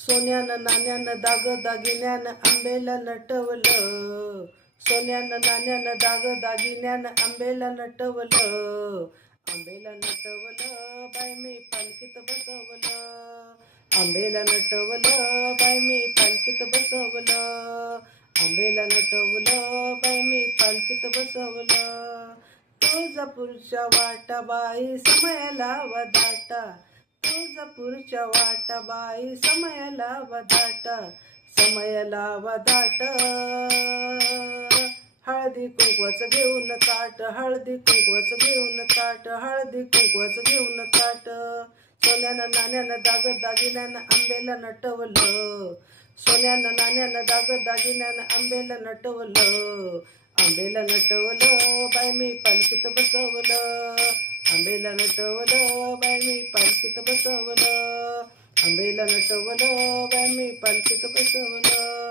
सोन्यानं नाण्यानं दागिन्यानं आंबेला नटवलं. सोन्यानं नाण्यानं दागिन्यानं आंबेला नटवलं. आंबेला नटवलं bye मी पालखीत बसवलं. आंबेला नटवलं bye मी पालखीत बसवलं. आंबेला नटवलं बाय मी पालखीत बसवलं. तुळजापूरच्या वाटा बाई समयाला वदाटा. तुळजापूरच्या वाटा बाई समयाला वदाटा. समयाला वदाट. हळदी कुंकवाचं घेऊन ताट. हळदी कुंकवाचं घेऊन ताट. हळदी कुंकवाचं घेऊन ताट. सोन्यानं नाण्यानं दागिन्यानं आंबेला नटवलं. सोन्यानं नाण्यानं दागिन्यानं आंबेला नटवलं. आंबेला नटवलं बाय मी पालखीत बसवलं. आंबेला नटवलं बाय मी पालखीत बसवलं. आंबेला नटवलं बाय मी पालखीत बसवलं.